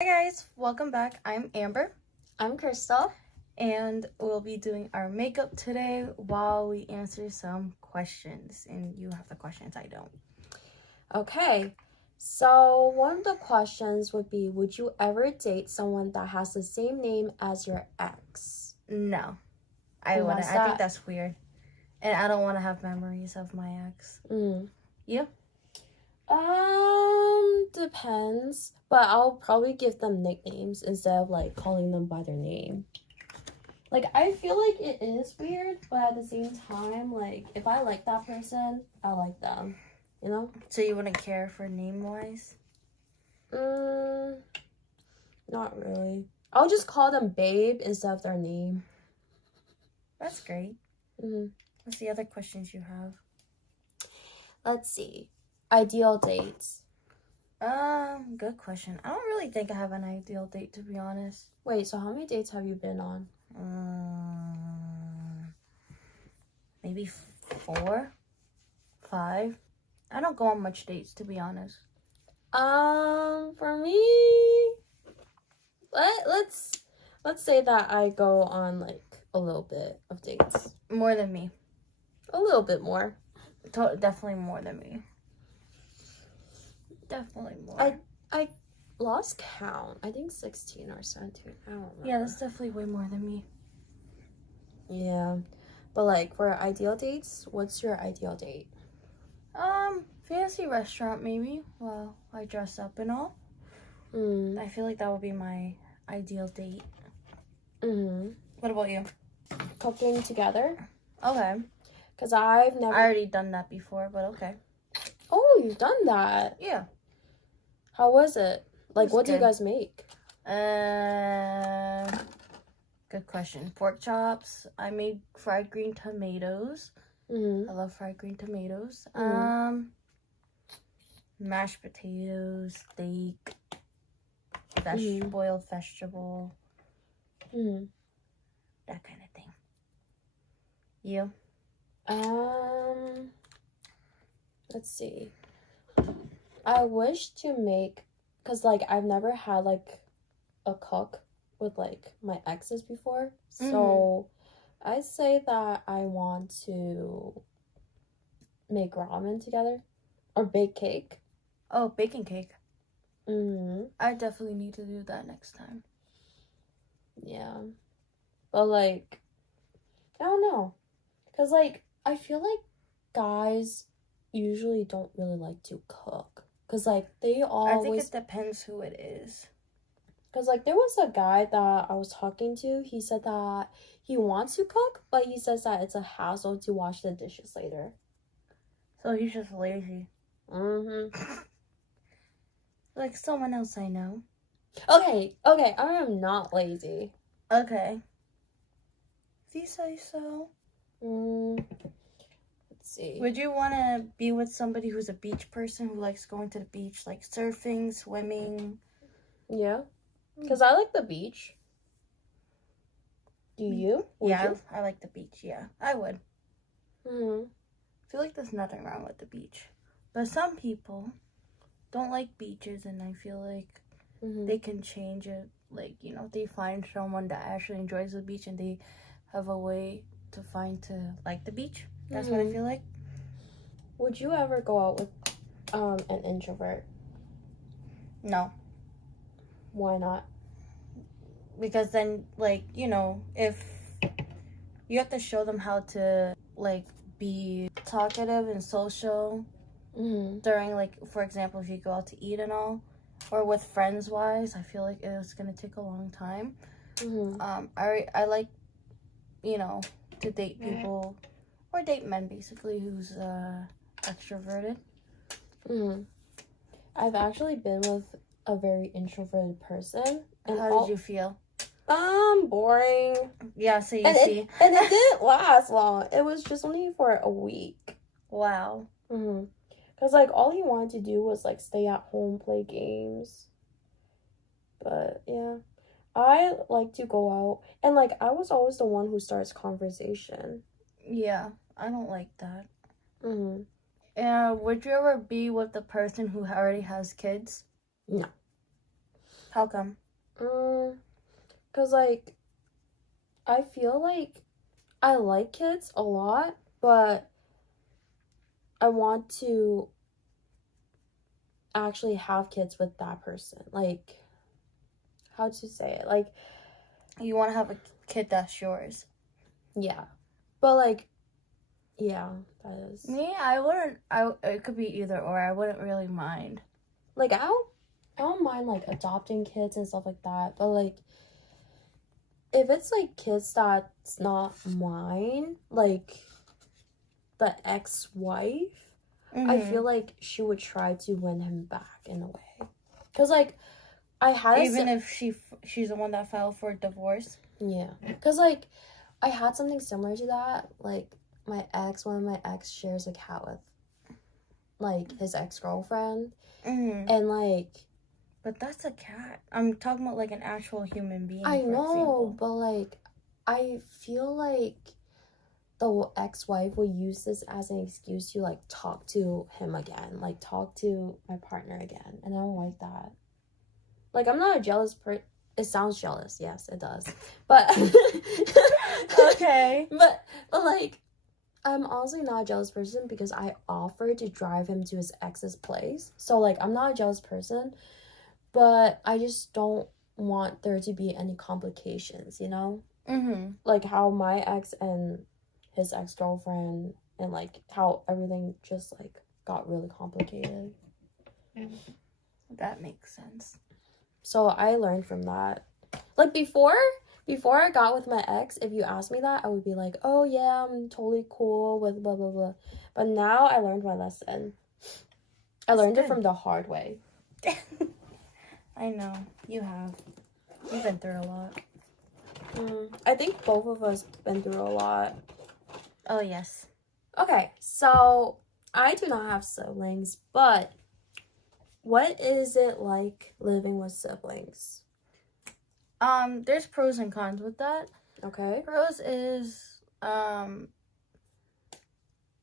Hi guys, welcome back. I'm Amber I'm Crystal. and we'll be doing our makeup today while we answer some questions. And you have the questions, I don't. Okay, so one of the questions would be, would you ever date someone that has the same name as your ex? No, I wouldn't. I think that's weird. And I don't want to have memories of my ex. You? Depends. But I'll probably give them nicknames instead of like calling them by their name. Like, I feel like it is weird, but at the same time, like, if I like that person, I like them. You know? So you wouldn't care for name-wise? Not really. I'll just call them babe instead of their name. That's great. What's the other questions you have? Let's see. Ideal dates. Good question. I don't really think I have an ideal date, to be honest. Wait, so how many dates have you been on? Maybe 4, 5. I don't go on much dates, to be honest. For me, let's say that I go on like a little bit of dates. More than me. A little bit more. Definitely more than me. Definitely more. I lost count. I think 16 or 17. I don't know. Yeah, that's definitely way more than me. Yeah. But like for ideal dates, what's your ideal date? Fancy restaurant maybe. Well, I dress up and all. I feel like that would be my ideal date. What about you? Cooking together. Okay. Because I've never... I already done that before, but okay. Oh, you've done that? Yeah. How was it? Like, what do you good. guys make? Good question. Pork chops. I made fried green tomatoes. I love fried green tomatoes. Mashed potatoes, steak, boiled vegetable, that kind of thing. You? Let's see. I wish to make, because like I've never had like a cook with like my exes before, so I'd say that I want to make ramen together or bake cake. Oh, baking cake. I definitely need to do that next time. Yeah. But like, I don't know. Because like, I feel like guys usually don't really like to cook. Because like, they always... I think it depends who it is. Because like, there was a guy that I was talking to. He said that he wants to cook, but he says that it's a hassle to wash the dishes later. So he's just lazy. Like someone else I know. Okay, I am not lazy. Okay. If you say so. Let's see. Would you want to be with somebody who's a beach person who likes going to the beach, like surfing, swimming? Yeah. Because I like the beach. Do you? I like the beach, yeah. I would. I feel like there's nothing wrong with the beach. But some people don't like beaches, and I feel like they can change it. Like, you know, they find someone that actually enjoys the beach and they have a way to like the beach. That's what I feel like. Would you ever go out with an introvert? No. Why not? Because then, like, you know, if you have to show them how to, like, be talkative and social during, like, for example, if you go out to eat and all, or with friends wise, I feel like it's gonna take a long time. I like, you know, to date people or date men basically who's extroverted. I've actually been with a very introverted person. And how did you feel? Boring. Yeah, so and it didn't last long. It was just only for a week. Wow. Because, like, all he wanted to do was, like, stay at home, play games. But, yeah. I like to go out. And, like, I was always the one who starts conversation. Yeah, I don't like that. Would you ever be with the person who already has kids? No. How come? Cause like I feel like I like kids a lot, but I want to actually have kids with that person. Like, how to say it? Like, you want to have a kid that's yours. Yeah. But like, yeah, that is. Me, it could be either or. I wouldn't really mind. Like, I don't mind like adopting kids and stuff like that, but like if it's like kids that's not mine, like the ex-wife, I feel like she would try to win him back in a way. Cause like I had even if she's the one that filed for divorce. Yeah, cause like I had something similar to that. Like one of my ex shares a cat with like his ex-girlfriend, and like. But that's a cat. I'm talking about like an actual human being. I know, but like, I feel like the ex-wife will use this as an excuse to like talk to him again, like talk to my partner again, and I don't like that. Like, I'm not a jealous person. It sounds jealous, yes, it does, but okay. But like, I'm honestly not a jealous person because I offered to drive him to his ex's place, so like, I'm not a jealous person. But I just don't want there to be any complications, you know? Like how my ex and his ex-girlfriend and like how everything just like got really complicated. That makes sense. So I learned from that. Like before I got with my ex, if you asked me that, I would be like, oh yeah, I'm totally cool with blah blah blah. But now I learned my lesson. I learned it from the hard way. I know. You have. You've been through a lot. I think both of us been through a lot. Oh, yes. Okay, so I do not have siblings, but what is it like living with siblings? There's pros and cons with that. Okay. Pros is,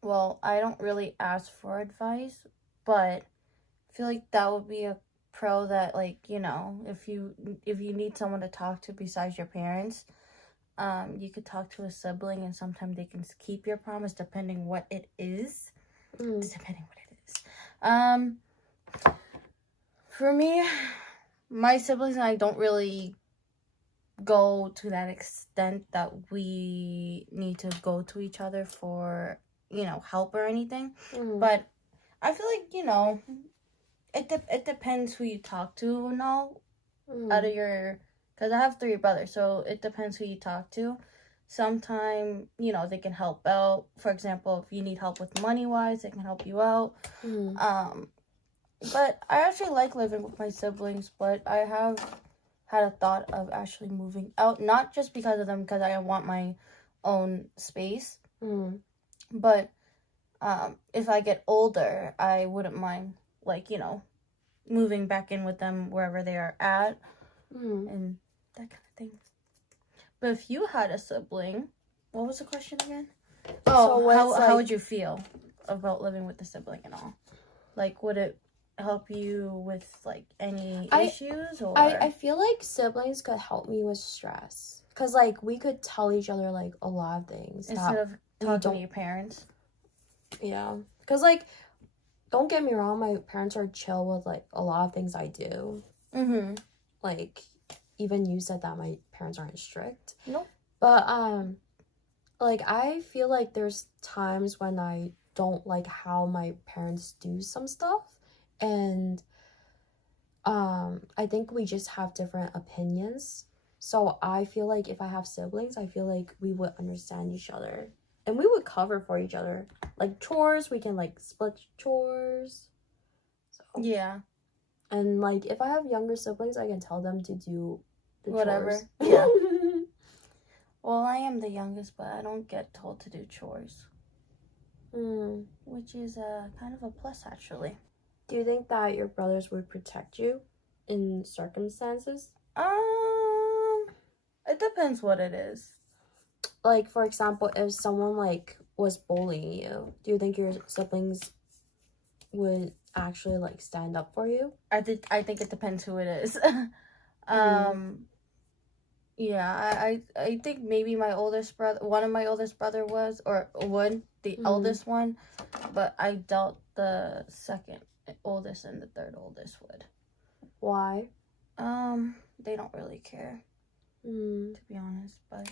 well, I don't really ask for advice, but I feel like that would be a pro that, like, you know, if you need someone to talk to besides your parents, you could talk to a sibling and sometimes they can keep your promise depending what it is. For me, my siblings and I don't really go to that extent that we need to go to each other for, you know, help or anything. But I feel like, you know, it depends who you talk to and all. Out of your, because I have 3 brothers, so it depends who you talk to. Sometimes, you know, they can help out. For example, if you need help with money wise, they can help you out. But I actually like living with my siblings, but I have had a thought of actually moving out, not just because of them, because I want my own space, but if I get older, I wouldn't mind, like, you know, moving back in with them wherever they are at, and that kind of thing. But if you had a sibling, what was the question again? Oh, so how would you feel about living with a sibling and all? Like, would it help you with like any issues, or I feel like siblings could help me with stress, because like we could tell each other like a lot of things instead of talking to your parents. Yeah, because like, don't get me wrong, my parents are chill with like a lot of things I do. Like, even you said that my parents aren't strict. Nope. But like, I feel like there's times when I don't like how my parents do some stuff. And I think we just have different opinions. So I feel like if I have siblings, I feel like we would understand each other. And we would cover for each other. Like chores, we can like split chores. So yeah. And like if I have younger siblings, I can tell them to do the whatever. chores. Yeah. Well, I am the youngest, but I don't get told to do chores. Which is kind of a plus, actually. Do you think that your brothers would protect you in circumstances? It depends what it is. Like, for example, if someone like was bullying you, do you think your siblings would actually like stand up for you? I think it depends who it is. Yeah, I think maybe my oldest brother, one of my oldest brother was, or would, the eldest one, but I doubt the second oldest and the third oldest would. Why? They don't really care, to be honest, but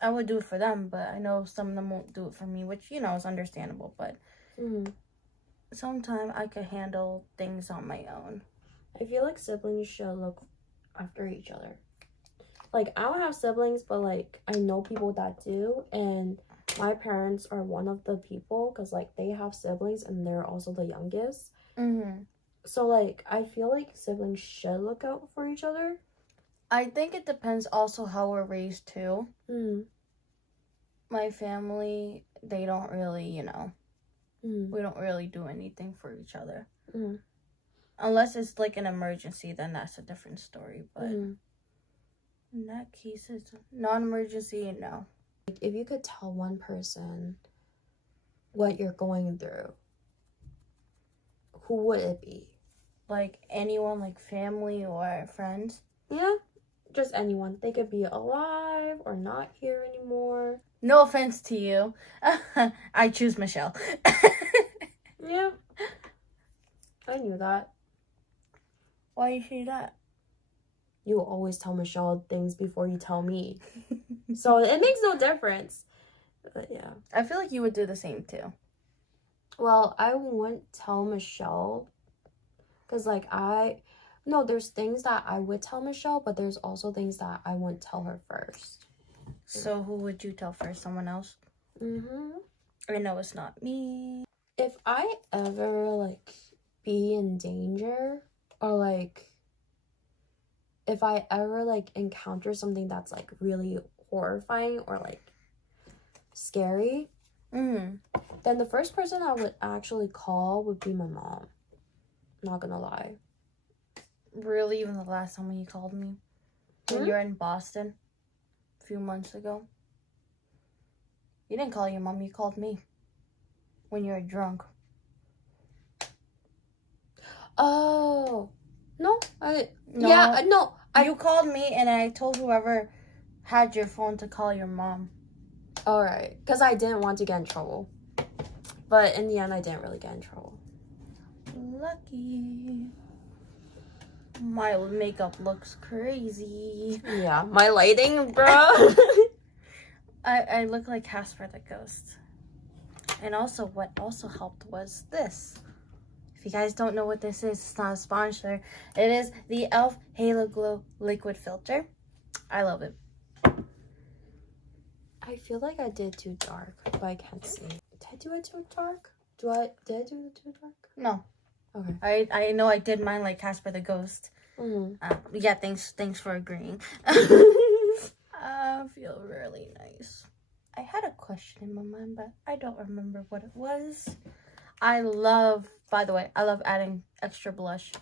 I would do it for them, but I know some of them won't do it for me, which, you know, is understandable, but sometimes I could handle things on my own. I feel like siblings should look after each other. Like, I don't have siblings, but, like, I know people that do, and my parents are one of the people, because, like, they have siblings, and they're also the youngest. So, like, I feel like siblings should look out for each other. I think it depends also how we're raised, too. My family, they don't really, you know, we don't really do anything for each other. Unless it's, like, an emergency, then that's a different story, but... In that case, it's non-emergency, no. Like, if you could tell one person what you're going through, who would it be? Like, anyone, like family or friends? Yeah, just anyone. They could be alive or not here anymore. No offense to you. I choose Michelle. Yeah. I knew that. Why you say that? You always tell Michelle things before you tell me. So it makes no difference. But yeah. I feel like you would do the same too. Well, I wouldn't tell Michelle. Because, like, there's things that I would tell Michelle, but there's also things that I wouldn't tell her first. So who would you tell first? Someone else? I know it's not me. If I ever, like, be in danger, or, like, if I ever, like, encounter something that's, like, really horrifying or, like, scary, then the first person I would actually call would be my mom. Not gonna lie. Really? Even the last time when you called me? When you were in Boston? A few months ago? You didn't call your mom, you called me. When you were drunk. Oh. No, You called me and I told whoever had your phone to call your mom. Alright, because I didn't want to get in trouble. But in the end, I didn't really get in trouble. Lucky. My makeup looks crazy. Yeah, my lighting, bro. I look like Casper the Ghost. And also, what also helped was this. If you guys don't know what this is, it's not a sponsor. It is the e.l.f. Halo Glow Liquid Filter. I love it. I feel like I did too dark, but I can't see. Did I do it too dark? Did I do it too dark? No. Okay. I know I did mine like Casper the Ghost. Yeah, thanks for agreeing. I feel really nice. I had a question in my mind, but I don't remember what it was. By the way, I love adding extra blush.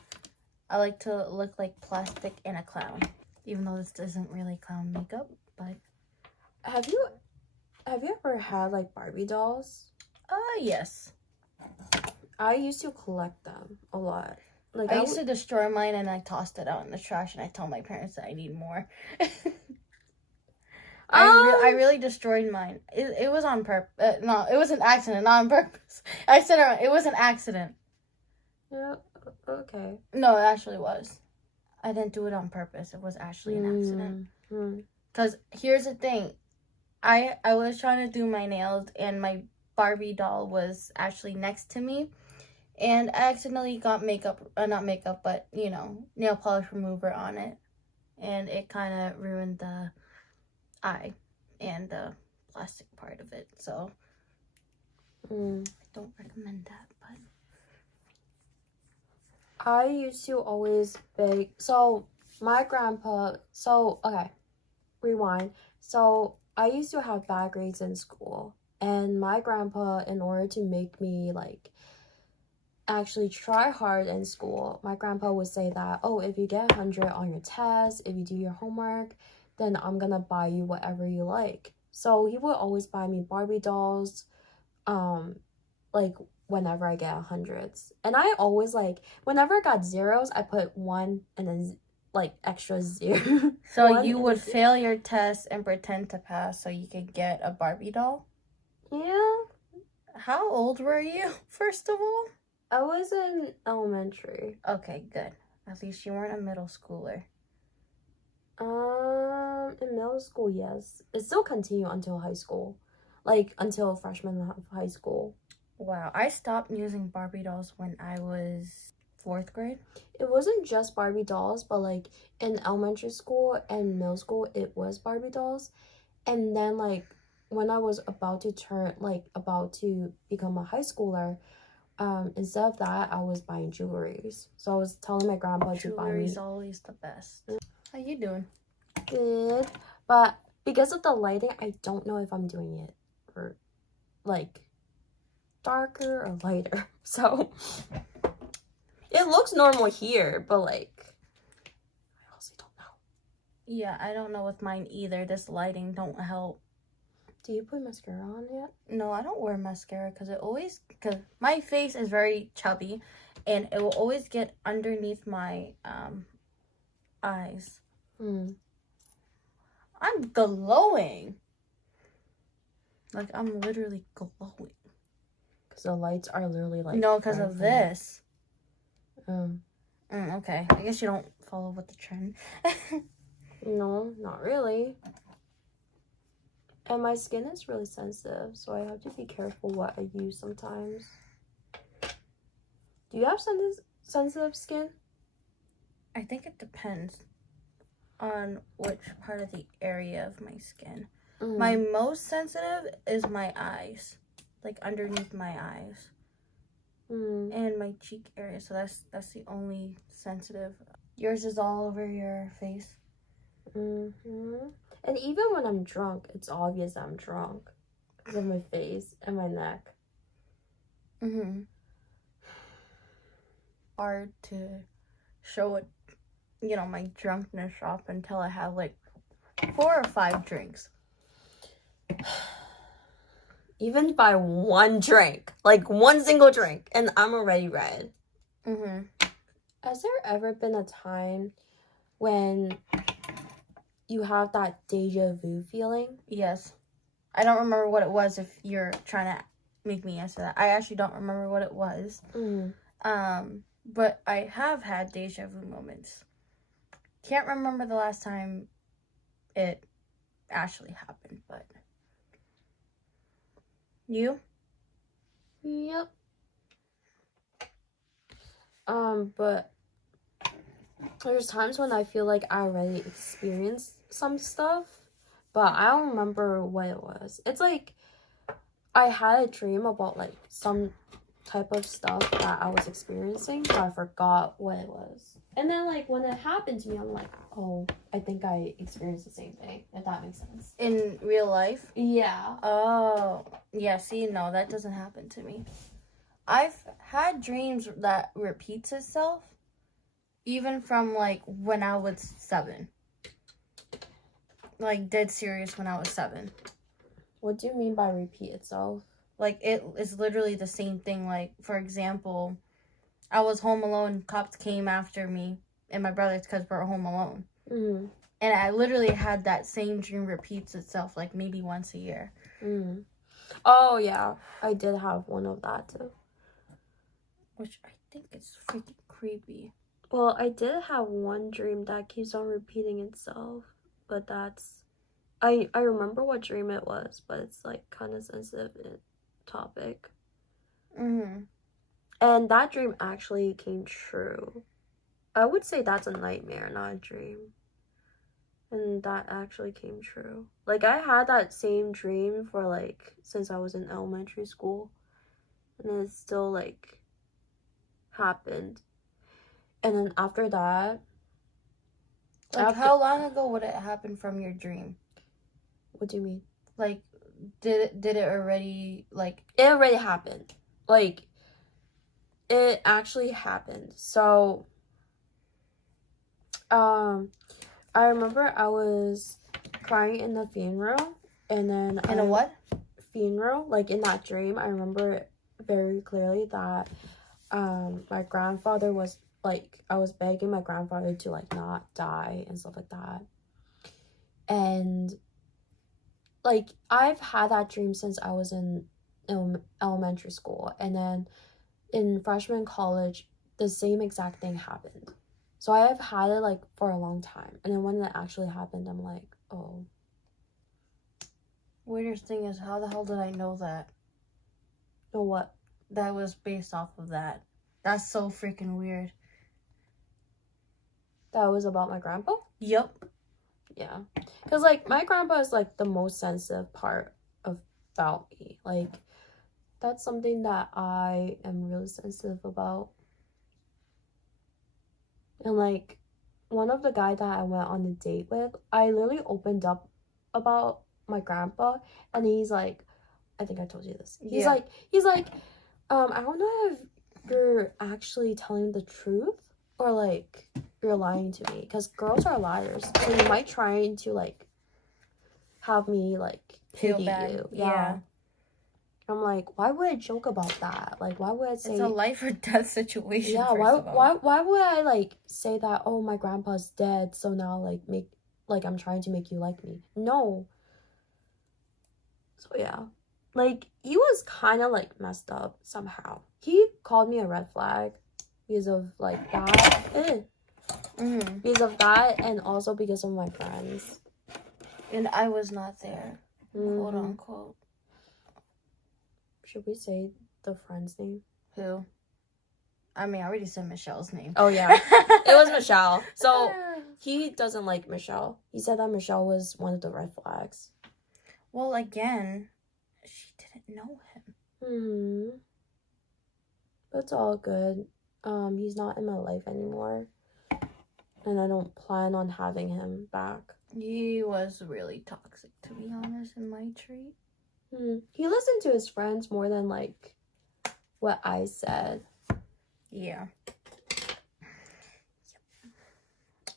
I like to look like plastic and a clown. Even though this isn't really clown makeup, but... Have you ever had, like, Barbie dolls? Yes. I used to collect them a lot. Like, I used to destroy mine and I tossed it out in the trash and I tell my parents that I need more. I really destroyed mine. It was on purpose. No, it was an accident, not on purpose. I said it was an accident. Yeah, okay. No, it actually was. I didn't do it on purpose. It was actually an accident. Because here's the thing. I was trying to do my nails and my Barbie doll was actually next to me. And I accidentally got not makeup, but, you know, nail polish remover on it. And it kind of ruined the eye and the plastic part of it. So, I don't recommend that, but... I used to always bake. So, my grandpa... So, okay. Rewind. So, I used to have bad grades in school. And my grandpa, in order to make me, like, actually try hard in school, my grandpa would say that, oh, if you get 100 on your test, if you do your homework, then I'm gonna buy you whatever you like. So he would always buy me Barbie dolls, like, whenever I get 100s. And I always, like, whenever I got zeros, I put 1 and then, like extra zero. So you would fail your test and pretend to pass so you could get a Barbie doll? Yeah. How old were you, first of all? I was in elementary. Okay, good. At least you weren't a middle schooler. In middle school, yes. It still continued until high school. Like, until freshman of high school. Wow. I stopped using Barbie dolls when I was 4th grade. It wasn't just Barbie dolls, but, like, in elementary school and middle school, it was Barbie dolls. And then, like, when I was about to become a high schooler, instead of that, I was buying jewelries. So I was telling my grandpa to buy me. Jewelry's always the best. How you doing? Good. But because of the lighting, I don't know if I'm doing it for, like, darker or lighter. So it looks normal here, but, like, I honestly don't know. Yeah, I don't know with mine either. This lighting don't help. Do you put mascara on yet? No, I don't wear mascara because my face is very chubby and it will always get underneath my eyes. I'm glowing. Like, I'm literally glowing. Because the lights are literally like... No, because of this. Okay. I guess you don't follow with the trend. No, not really. And my skin is really sensitive, so I have to be careful what I use sometimes. Do you have sensitive skin? I think it depends on which part of the area of my skin. My most sensitive is my eyes, like underneath my eyes, and my cheek area. So that's the only sensitive. Yours is all over your face. And even when I'm drunk, it's obvious I'm drunk because of my face and my neck. Hard to show it, my drunkenness off until I have like 4 or 5 drinks. Even by one drink, like one single drink, and I'm already red. Has there ever been a time when you have that deja vu feeling? Yes. I don't remember what it was if you're trying to make me answer that. I actually don't remember what it was. But I have had deja vu moments. Can't remember the last time it actually happened, but... You? Yep. But there's times when I feel like I already experienced some stuff, but I don't remember what it was. It's like I had a dream about like some type of stuff that I was experiencing, but I forgot what it was. And then like when it happened to me, I'm like, oh, I think I experienced the same thing, if that makes sense. In real life? Yeah. Oh, yeah, see, no, that doesn't happen to me. I've had dreams that repeats itself, even from, like, when I was 7. Like, dead serious when I was 7. What do you mean by repeat itself? Like, it is literally the same thing. Like, for example, I was home alone, cops came after me and my brothers because we're home alone. And I literally had that same dream repeats itself, like, maybe once a year. Oh, yeah. I did have one of that, too. Which I think is freaking creepy. Well, I did have one dream that keeps on repeating itself, but that's... I remember what dream it was, but it's, like, kind of sensitive topic. And that dream actually came true. I would say that's a nightmare, not a dream. And that actually came true. Like, I had that same dream for, like, since I was in elementary school. And it still, like, happened. And then after that... Like, how long ago would it happen from your dream? What do you mean? Like, did it already, like... It already happened. Like, it actually happened. So, I remember I was crying in the funeral, and then... In a what? Funeral. Like, in that dream, I remember very clearly that, my grandfather was like, I was begging my grandfather to, like, not die and stuff like that. And, like, I've had that dream since I was in elementary school. And then in freshman college, the same exact thing happened. So I have had it, like, for a long time. And then when it actually happened, I'm like, oh. Weirdest thing is, how the hell did I know that? Know what? That was based off of that. That's so freaking weird. That was about my grandpa? Yep. Yeah. Because, like, my grandpa is, like, the most sensitive part about me. Like, that's something that I am really sensitive about. And, like, one of the guys that I went on a date with, I literally opened up about my grandpa, and he's like, I think I told you this. He's like, I don't know if you're actually telling the truth or, like, you're lying to me, because girls are liars, so you might try to, like, have me, like, pity you. Yeah. I'm like, why would I joke about that? Like, why would I say... It's a life or death situation. Yeah, why would I, like, say that, oh, my grandpa's dead, so now, like, I'm trying to make you like me. No. So, yeah. Like, he was kind of, like, messed up somehow. He called me a red flag because of, like, that. Because of that, and also because of my friends. And I was not there. Quote unquote. Should we say the friend's name? Who? I mean, I already said Michelle's name. Oh, yeah. It was Michelle. So, he doesn't like Michelle. He said that Michelle was one of the red flags. Well, again, she didn't know him. But it's all good. He's not in my life anymore. And I don't plan on having him back. He was really toxic, to be honest, in my treat. He listened to his friends more than, like, what I said. Yeah.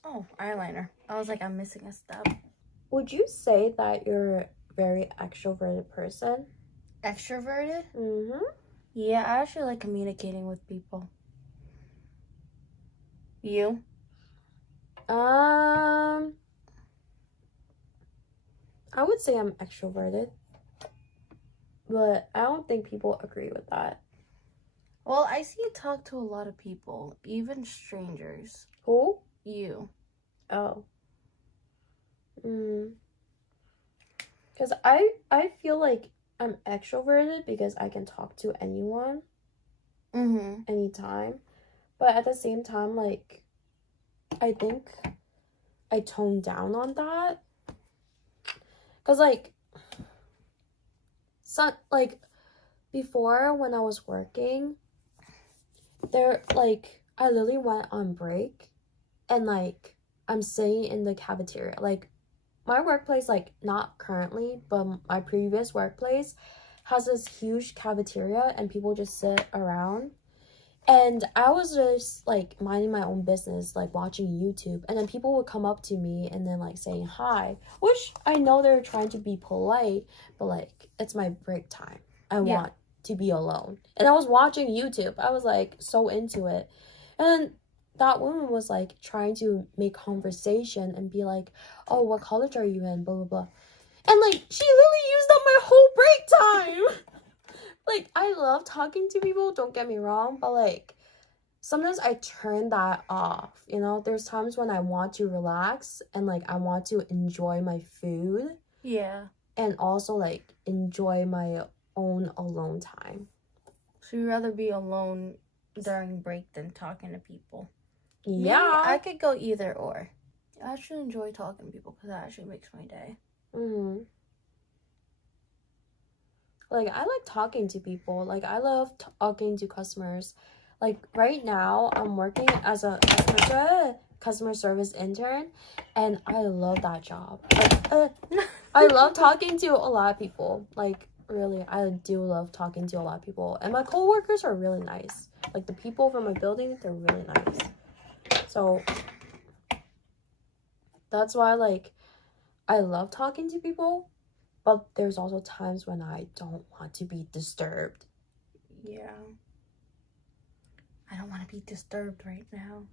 Oh, eyeliner. I was like, I'm missing a step. Would you say that you're a very extroverted person? Extroverted? Mm-hmm. Yeah, I actually like communicating with people. You? I would say I'm extroverted. But I don't think people agree with that. Well, I see you talk to a lot of people, even strangers. Who? You. Oh. Because I feel like I'm extroverted because I can talk to anyone. Anytime. But at the same time, like, I think I toned down on that. Because, like, before when I was working, I literally went on break, and, like, I'm sitting in the cafeteria. Like, my workplace, like, not currently, but my previous workplace has this huge cafeteria, and people just sit around. And I was just, like, minding my own business, like, watching YouTube. And then people would come up to me and then, like, saying hi. Which I know they're trying to be polite, but, like, it's my break time. I want to be alone. And I was watching YouTube. I was, like, so into it. And that woman was, like, trying to make conversation and be like, oh, what college are you in? Blah, blah, blah. And, like, she literally used up my whole break time. Like, I love talking to people, don't get me wrong, but, like, sometimes I turn that off, you know? There's times when I want to relax and, like, I want to enjoy my food. Yeah. And also, like, enjoy my own alone time. So you'd rather be alone during break than talking to people? Yeah. Maybe I could go either or. I actually enjoy talking to people because that actually makes my day. Like, I like talking to people. Like, I love talking to customers. Like, right now, I'm working as a customer service intern, and I love that job. Like, I love talking to a lot of people. Like, really, I do love talking to a lot of people. And my coworkers are really nice. Like, the people from my building, they're really nice. So, that's why, like, I love talking to people. But there's also times when I don't want to be disturbed. Yeah. I don't want to be disturbed right now.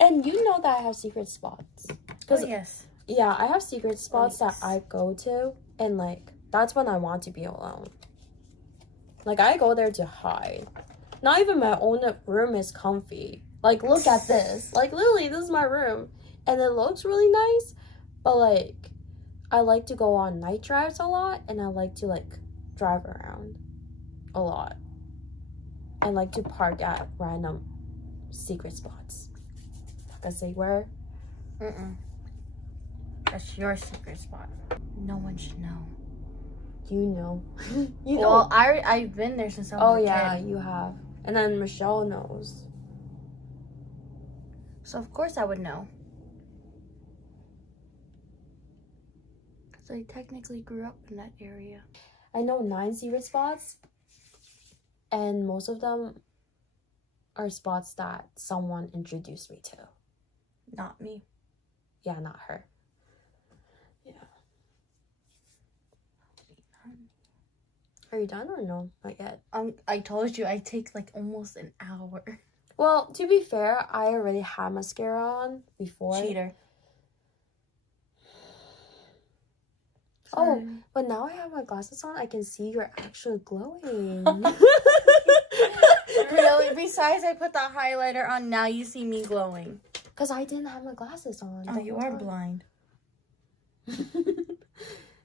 And you know that I have secret spots. Oh, yes. Yeah, I have secret spots yes. that I go to, and like that's when I want to be alone. Like I go there to hide. Not even my own room is comfy. Like look at this. Like literally, this is my room, and it looks really nice. But like, I like to go on night drives a lot, and I like to like drive around a lot. I like to park at random secret spots. Not gonna say where. That's your secret spot. No one should know. You know. You know. Well, I've been there since I was a kid. You have. And then Michelle knows. So of course I would know. Because I technically grew up in that area. I know 9 secret spots. And most of them are spots that someone introduced me to. Not me. Yeah, not her. Yeah. Are you done or no? Not yet. I told you I take like almost an hour. Well, to be fair, I already had mascara on before. Cheater. Oh, but now I have my glasses on, I can see you're actually glowing. Really? Besides, I put the highlighter on, now you see me glowing. Because I didn't have my glasses on. Oh, you are blind.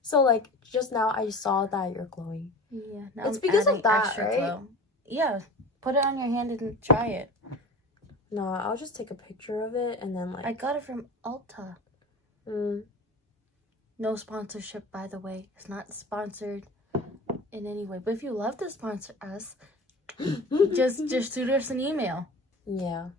So, like, just now I saw that you're glowing. Yeah. Now it's because of that, right? Glow. Yeah. Put it on your hand and try it. No, I'll just take a picture of it and then, like... I got it from Ulta. No sponsorship, by the way. It's not sponsored in any way. But if you love to sponsor us, just shoot us an email. Yeah.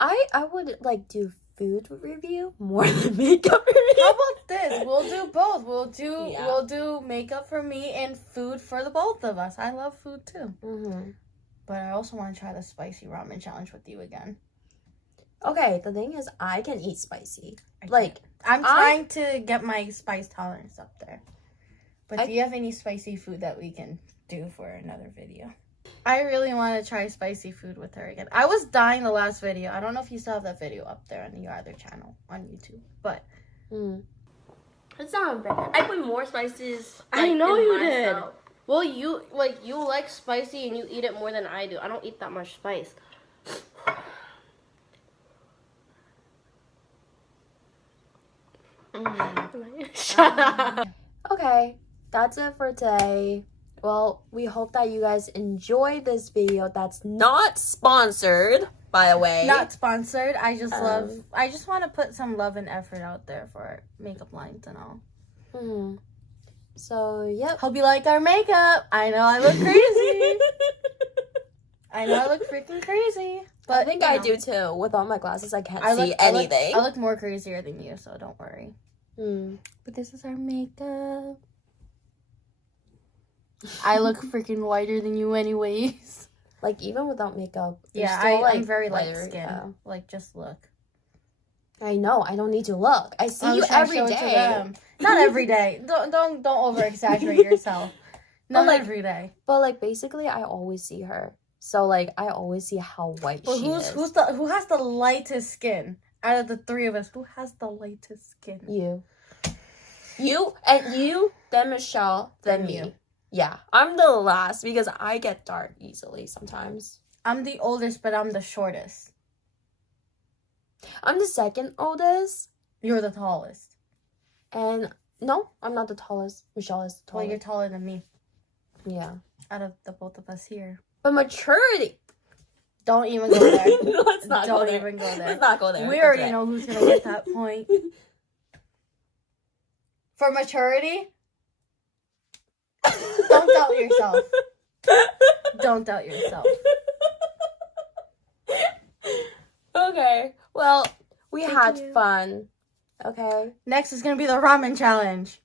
I would, like, do food review more than makeup review. How about this? We'll do both. We'll do makeup for me and food for the both of us. I love food too. But I also want to try the spicy ramen challenge with you again. Okay, the thing is, I can eat spicy. I'm trying to get my spice tolerance up there. But do you have any spicy food that we can do for another video? I really want to try spicy food with her again. I was dying the last video. I don't know if you still have that video up there on your other channel on YouTube, but it's not bad. I put more spices. I know you did. Well, you like spicy and you eat it more than I do. I don't eat that much spice. Shut up. Okay, that's it for today. Well, we hope that you guys enjoyed this video that's not sponsored, by the way. Not sponsored. I just want to put some love and effort out there for makeup lines and all. So, yep. Hope you like our makeup. I know I look crazy. I know I look freaking crazy. But I think I do too. Without my glasses, I can't see anything. I look more crazier than you, so don't worry. But this is our makeup. I look freaking whiter than you anyways. Like, even without makeup. Yeah, I'm very light skin. Yeah. Like, just look. I know. I don't need to look. I see you every day. Not every day. Don't over exaggerate yourself. Not every day. But like basically, I always see her. So like I always see how white she is. Who has the lightest skin out of the three of us? Who has the lightest skin? You, then Michelle, then me. Yeah, I'm the last because I get dark easily sometimes. I'm the oldest, but I'm the shortest. I'm the second oldest. You're the tallest. And no, I'm not the tallest. Michelle is the tallest. Well, you're taller than me. Yeah. Out of the both of us here. But maturity. Don't even go there. Let's not go there. Don't even go there. Let's not go there. We already know who's going to get that point. For maturity, don't doubt yourself. Don't doubt yourself. Okay. Well, we had fun. Okay. Next is going to be the ramen challenge.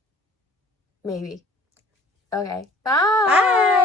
Maybe. Okay. Bye. Bye.